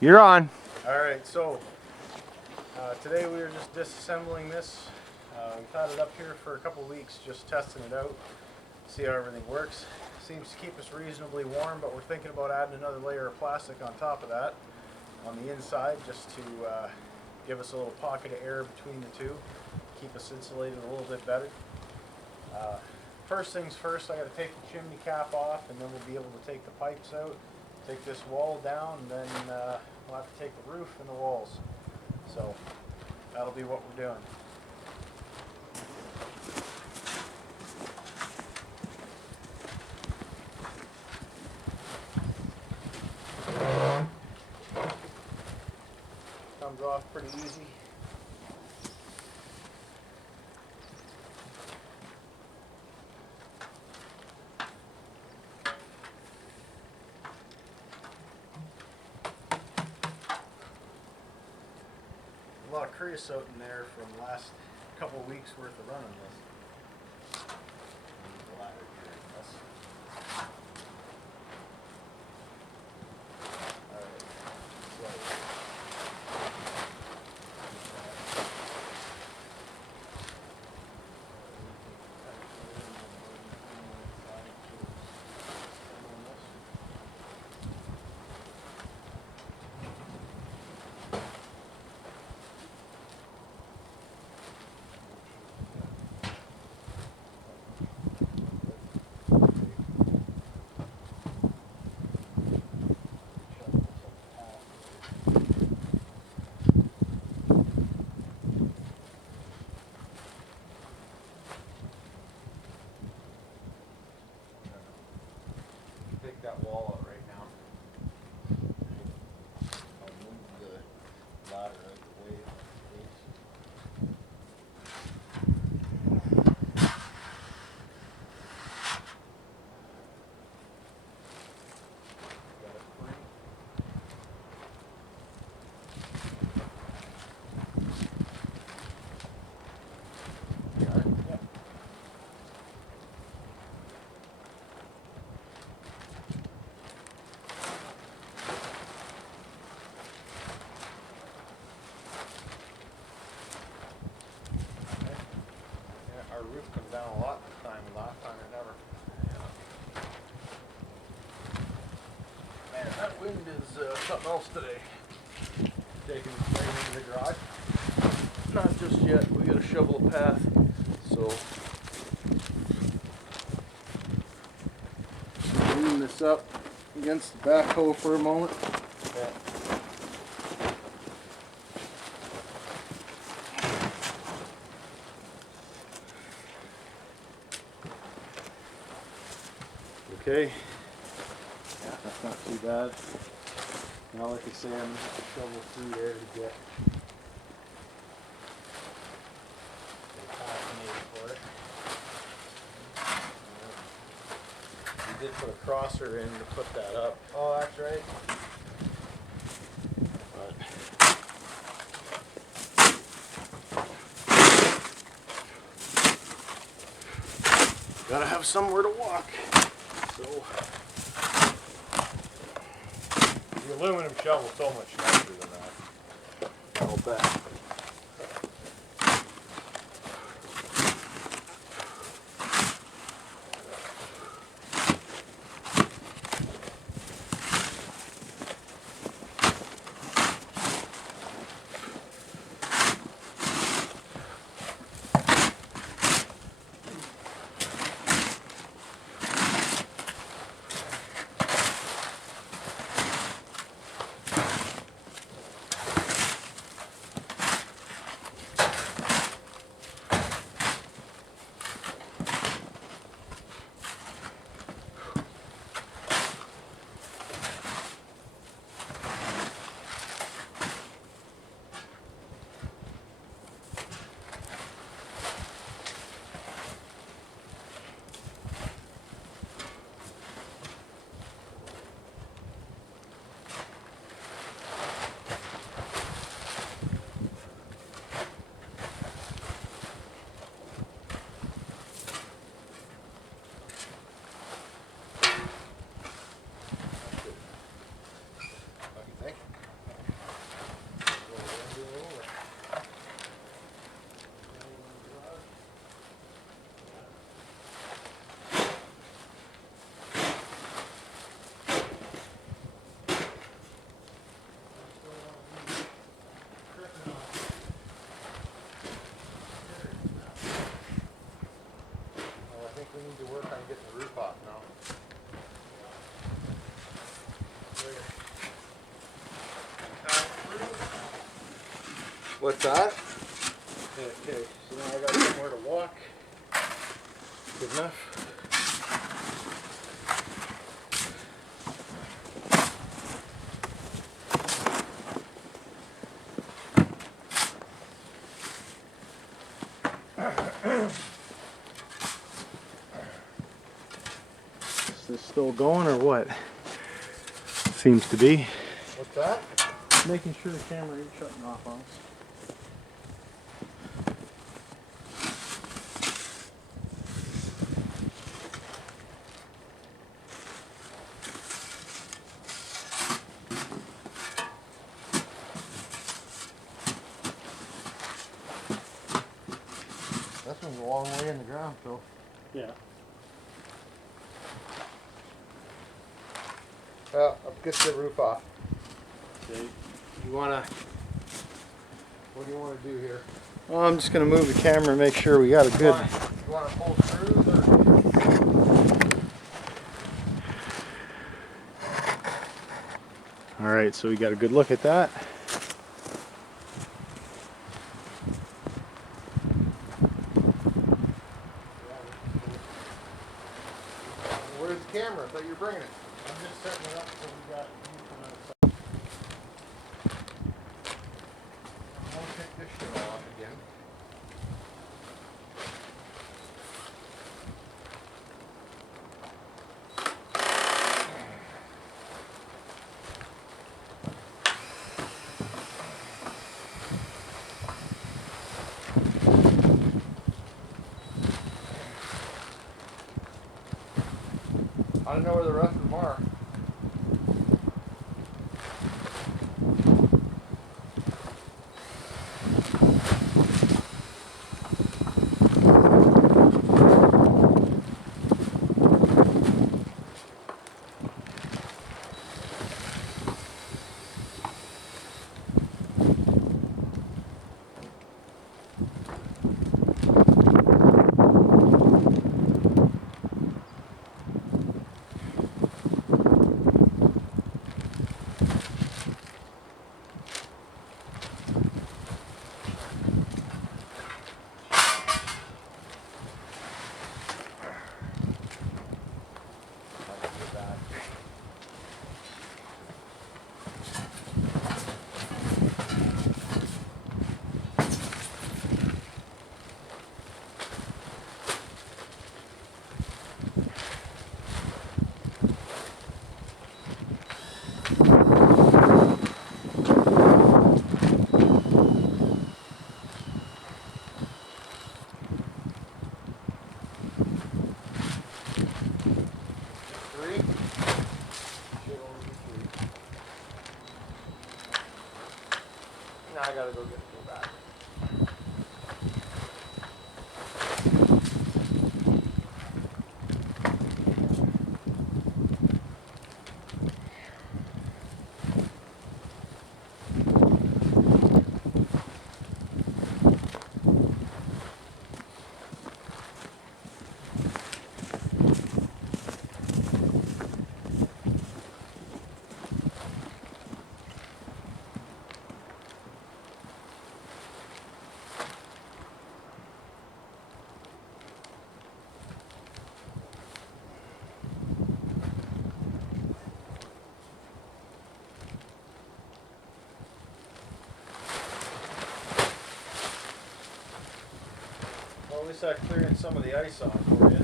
You're on. Alright, so today we were just disassembling this. We've had it up here for a couple weeks just testing it out, see how everything works. Seems to keep us reasonably warm, but we're thinking about adding another layer of plastic on top of that on the inside just to give us a little pocket of air between the two, keep us insulated a little bit better. First things first, I got to take the chimney cap off, and then we'll be able to take the pipes out, take this wall down, and then we'll have to take the roof and the walls. So that'll be what we're doing. Comes off pretty easy. A lot of creosote in there from last couple weeks worth of running this. The ladder here, I guess. Alright, so take that wall out right now. I'll move the ladder out of the way. Got it free. Got it? Yep. Yeah, our roof comes down a lot this time, and last time it never. Man, that wind is something else today. Taking the rain into the garage. Not just yet. We gotta shovel a path. So lean this up against the backhoe for a moment. Yeah. Okay. Yeah, that's not too bad. Now, like I say, I'm going to have to shovel through there to get the path made for it. We did put a crosser in to put that up. Oh, that's right. But gotta have somewhere to walk. So the aluminum shovel's so much nicer than that. I'll bet. What's that? Okay, so now I got somewhere to walk. Good enough. Is this still going or what? Seems to be. What's that? Making sure the camera ain't shutting off on us. This one's a long way in the ground, Phil. Yeah. Well, let's get the roof off. Okay. You wanna? What do you want to do here? Well, I'm just going to move the camera and make sure we got a good. You want to pull screws or? All right, so we got a good look at that. Where's the camera? I thought you were bringing it. I'm just setting it up so we got. I'm gonna take this shit off again. I don't know where the rest of them are. Three? Should only be three. Now I gotta go back. Well, at least I cleared some of the ice off for you.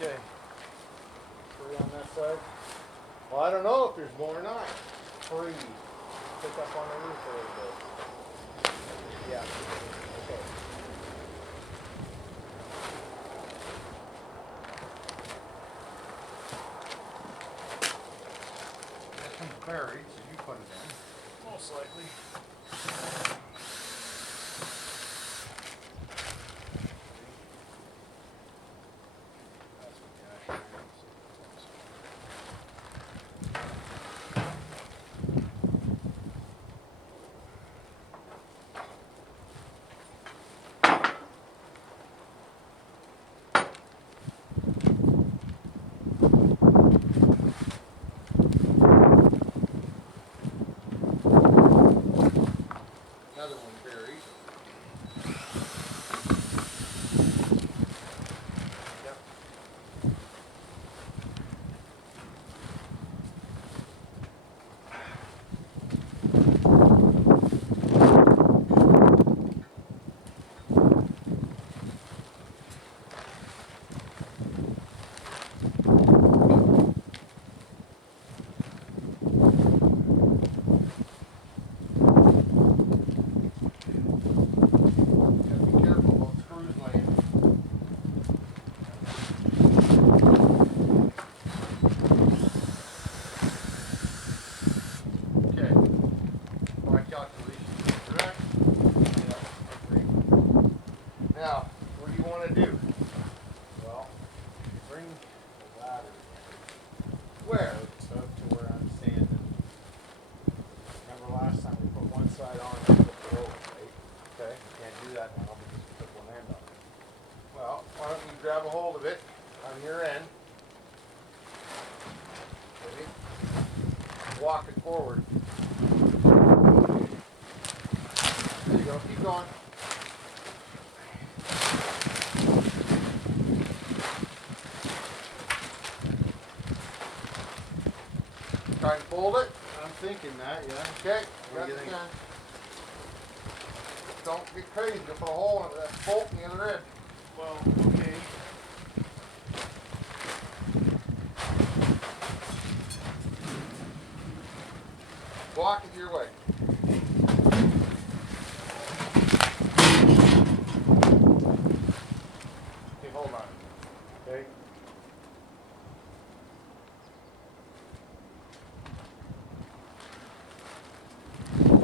Okay. 3 on that side. Well, I don't know if there's more or not. 3. Pick up on the roof a little bit. Yeah. Okay. That one's buried, so you put it in. Most likely. That's what the ash is. Another one buried. Yep. Gotta be careful about screws laying. Okay. My calculations are correct. Now, what do you want to do? Well, bring the ladder Where? out to where I'm standing. Remember last time we put one side on and flipped it over, right? Okay. Can't do that now because we took one end off. Well, why don't you grab a hold of it on your end? Ready? Walk it forward. There you go. Keep going. Try and fold it. I'm thinking that, yeah. Okay. What Got do you the think? gun. Don't get crazy. You'll put a hole in that bolt in the other end. Well, okay. Walk it your way. Okay, hold on. Okay.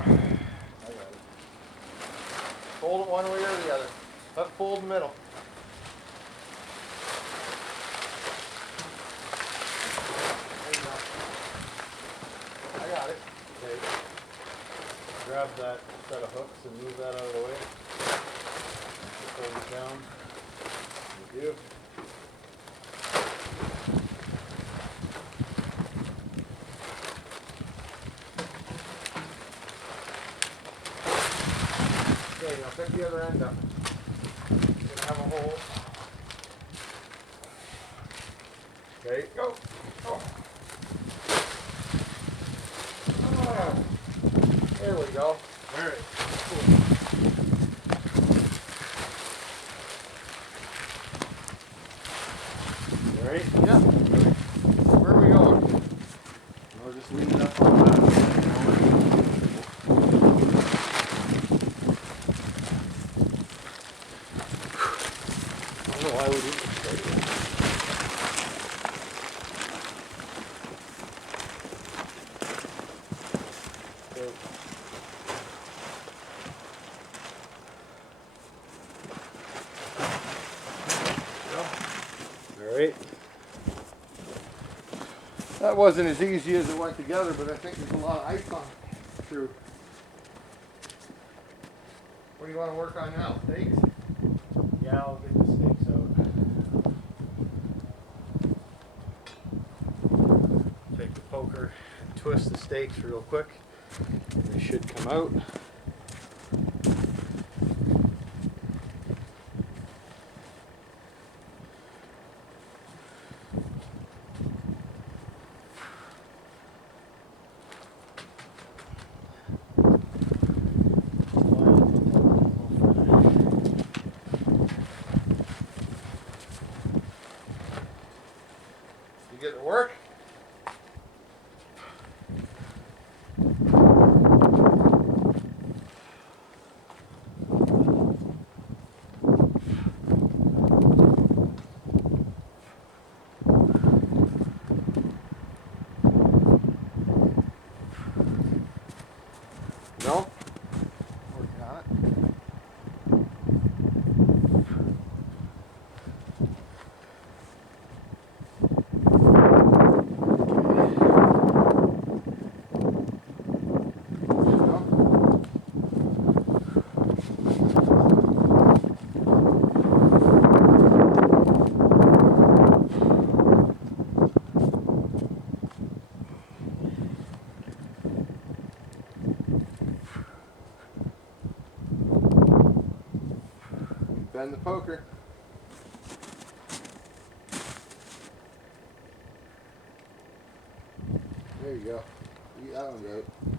I got it. Fold it one way or the other. Let it fold in the middle. There you go. I got it. Okay. Grab that set of hooks and move that out of the way. Hold it down. Thank you. Okay, now pick the other end up. It's gonna have a hole. Okay, go. Oh. Ah, there we go. All right. All right. Yeah. Where are we going? I'll just leave it up on that. I don't know why we didn't start it. So, all right. That wasn't as easy as it went together, but I think there's a lot of ice on it. True. What do you want to work on now? Stakes? Yeah, I'll get the stakes out. Take the poker, twist the stakes real quick. They should come out. You get to work? No? Working on it. Bend the poker. There you go. You got one, goat.